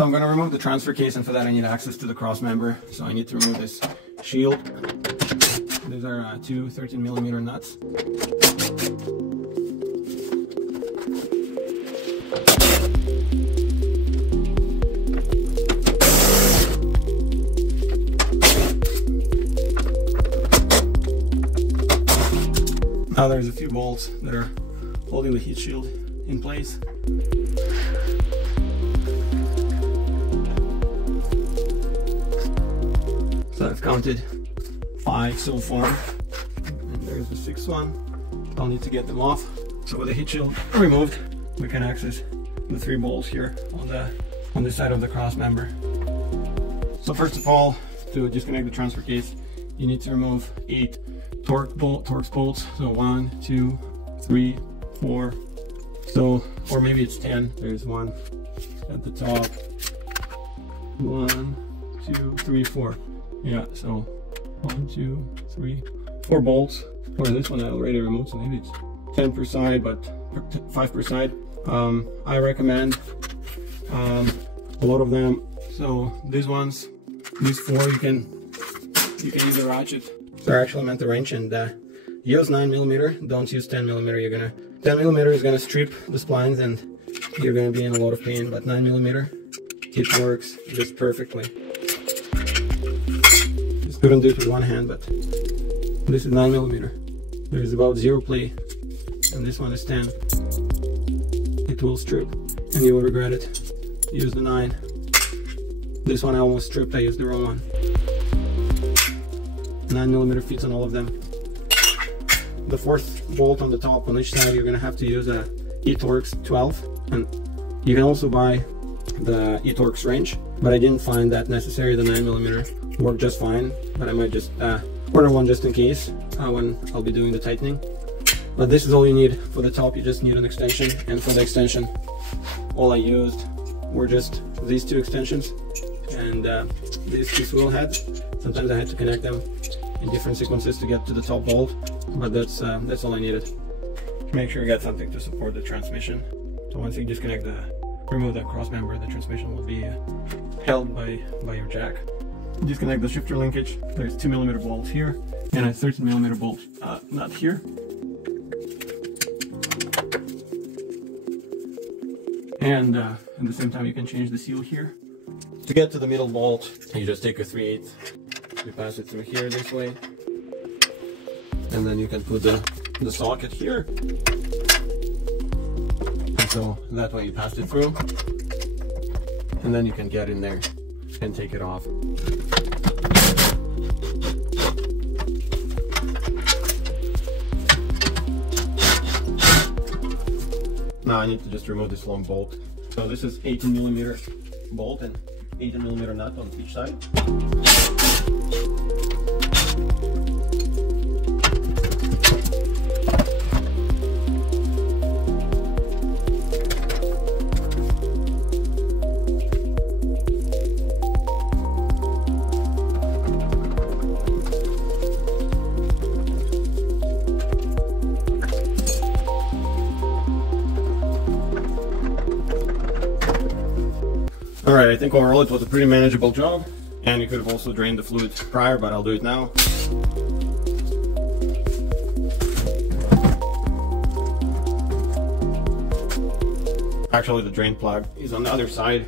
So I'm going to remove the transfer case, and for that I need access to the cross member. So I need to remove this shield. These are two 13mm nuts. Now there's a few bolts that are holding the heat shield in place. So I've counted 5 so far, and there's the 6th one. I'll need to get them off. So with the heat shield removed, we can access the 3 bolts here on the side of the cross member. So first of all, to disconnect the transfer case, you need to remove 8 Torx bolts. So 1, 2, 3, 4. So, or maybe it's 10. There's one at the top. 1, 2, 3, 4. Yeah, so 1, 2, 3, 4 bolts. Or this one I already removed, so maybe it's 10 per side, but 5 per side. I recommend a lot of them. So these ones, these 4, you can use a ratchet. So they're actually meant to wrench, and use 9mm. Don't use 10mm. 10mm is gonna strip the splines, and you're gonna be in a lot of pain. But 9mm, it works just perfectly. Just couldn't do it with one hand, but this is 9mm. There's about 0 play, and this one is 10. It will strip, and you will regret it. Use the 9. This one I almost stripped. I used the wrong one. 9mm fits on all of them. The 4th bolt on the top on each side, you're gonna have to use a E-Torx 12, and you can also buy the E-Torx wrench, but I didn't find that necessary. The 9mm worked just fine, but I might just order one just in case when I'll be doing the tightening. But this is all you need for the top. You just need an extension, and for the extension, all I used were just these 2 extensions and this wheel head. Sometimes I had to connect them in different sequences to get to the top bolt, but that's all I needed. Make sure you get something to support the transmission. So once you remove the cross member, the transmission will be held by your jack. Disconnect the shifter linkage. There's 2mm bolts here and a 13mm bolt nut here. And at the same time, you can change the seal here. To get to the middle bolt, you just take a 3/8. You pass it through here this way, and then you can put the socket here. And so that way you pass it through, and then you can get in there and take it off. Now I need to just remove this long bolt. So this is 18mm bolt and 18mm nut on each side. Alright, I think overall it was a pretty manageable job, and you could have also drained the fluid prior, but I'll do it now. Actually, the drain plug is on the other side.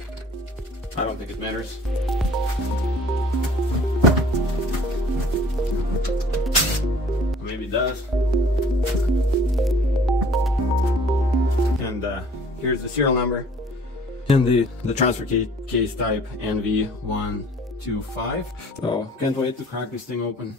I don't think it matters. Maybe it does. And here's the serial number. And the transfer case type NV125. So can't wait to crack this thing open.